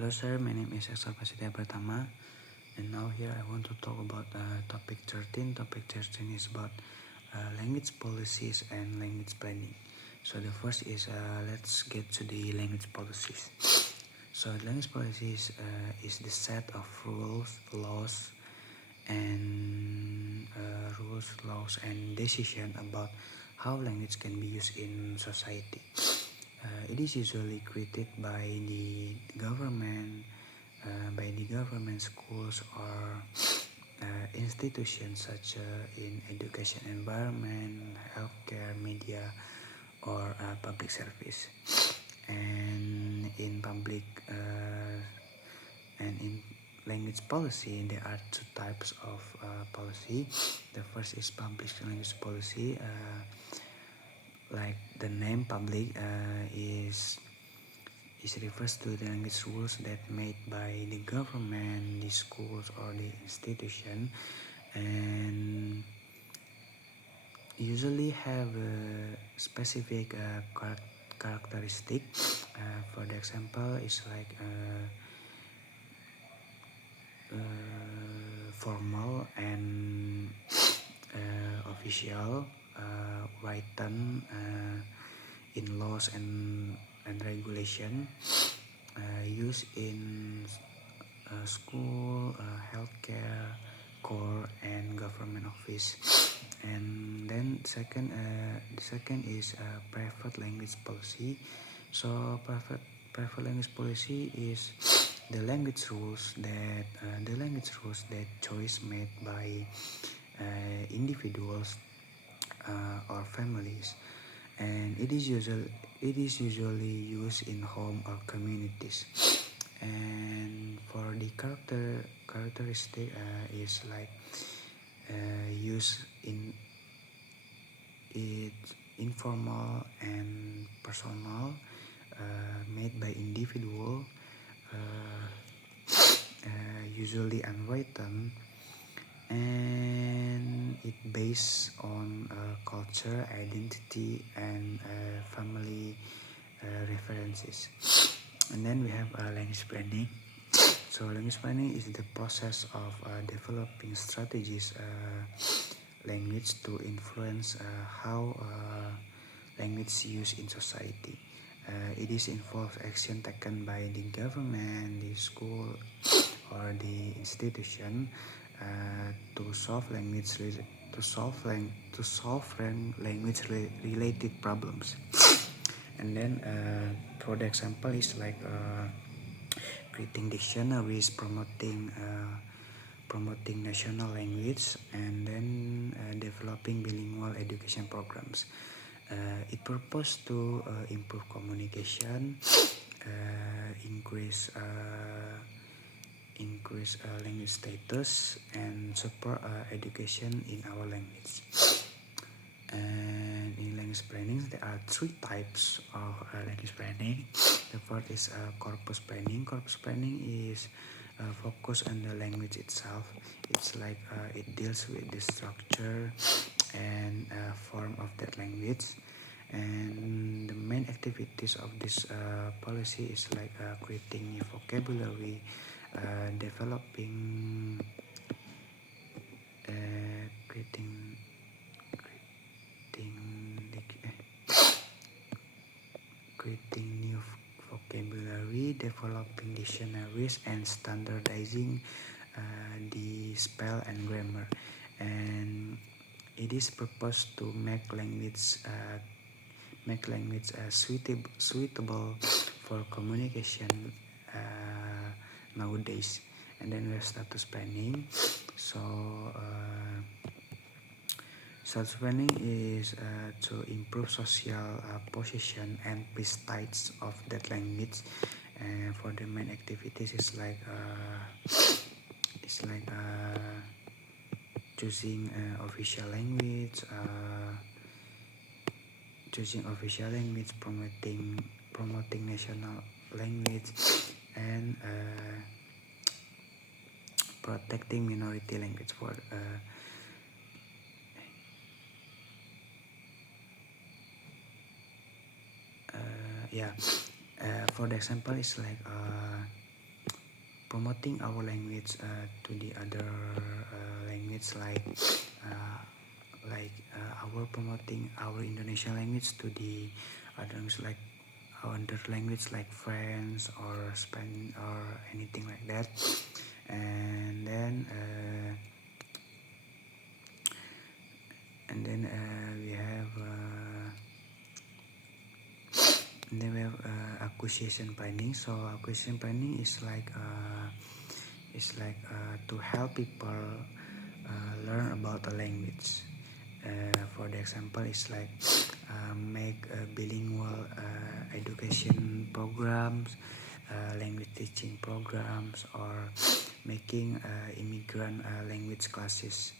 Hello sir, my name is AxelPP2410732014-Intro and now here I want to talk about topic 13. Topic 13 is about language policies and language planning. So the first is let's get to the language policies. So language policies is the set of rules, laws and decision about how language can be used in society. It is usually created by the government, schools, or institutions such in education environment, healthcare, media, or public service. And in language policy, there are two types of policy. The first is public language policy. Like the name public is refers to the language rules that made by the government, the schools, or the institution, and usually have a specific characteristic. For the example, is like formal and official, written in laws and regulation, used in school, healthcare, core, and government office. And then the second is private language policy. So private language policy is the language rules that choice made by individuals or families, and it is usually used in home or communities. And for the characteristic is like use in it's informal and personal, made by individual, usually unwritten, and it based on culture, identity, and family references. And then we have language planning. So language planning is the process of developing strategies language to influence how language used in society. It is involves action taken by the government, the school, or the institution to solve language related problems. And then for the example is like creating dictionaries, promoting national language, and then developing bilingual education programs. It purpose to improve communication, increase language status, and support education in our language. And in language planning, there are three types of language planning. The first is corpus planning. Corpus planning is focus on the language itself. It's like it deals with the structure and form of that language. And the main activities of this policy is like creating new vocabulary, developing, creating new vocabulary, developing dictionaries, and standardizing the spell and grammar. And it is proposed to make language suitable for communication nowadays. And then we have status planning. So status planning is to improve social position and prestige of that language. And for the main activities is like choosing official language, promoting national language, and protecting minority language for for the example is like promoting our language to the other language, our promoting our Indonesian language to the others, like other language like French or Spanish or anything like that. And then we have acquisition planning. So acquisition planning is like to help people learn about a language. For the example, it's like make bilingual education programs, language teaching programs, or making immigrant language classes.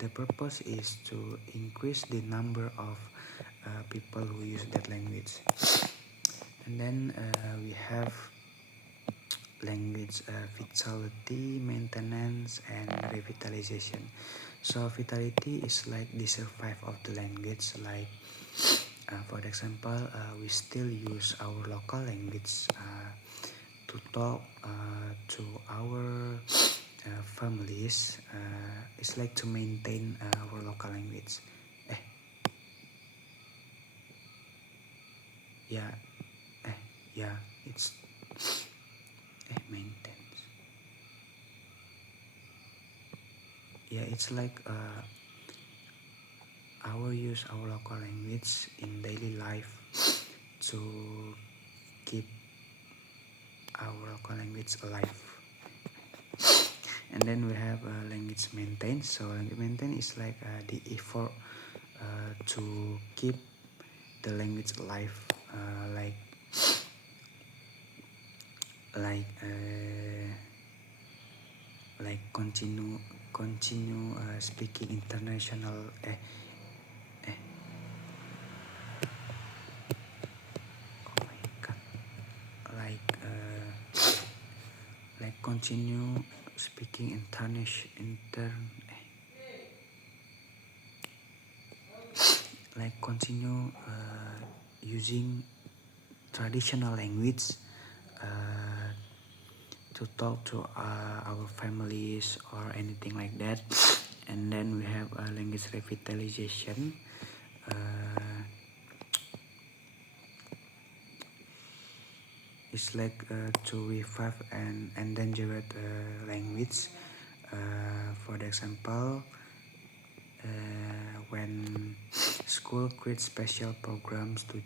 The purpose is to increase the number of people who use that language. And then we have language vitality, maintenance, and revitalization. So vitality is like the survive of the language. Like for example, we still use our local language to talk to our families. It's like to maintain our local language. It's maintenance. It's like our use our local language in daily life to keep our local language alive. And then we have language maintain. So language maintain is like the effort to keep the language alive, like continue speaking international oh my god, like continue speaking like continue using traditional language to talk to our families or anything like that. And then we have language revitalization. It's like to revive an endangered language. For example, when school creates special programs to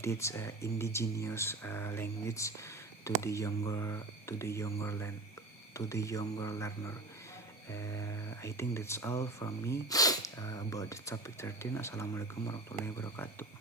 teach indigenous language to the younger learner. I think that's all from me about the topic 13. Assalamualaikum warahmatullahi wabarakatuh.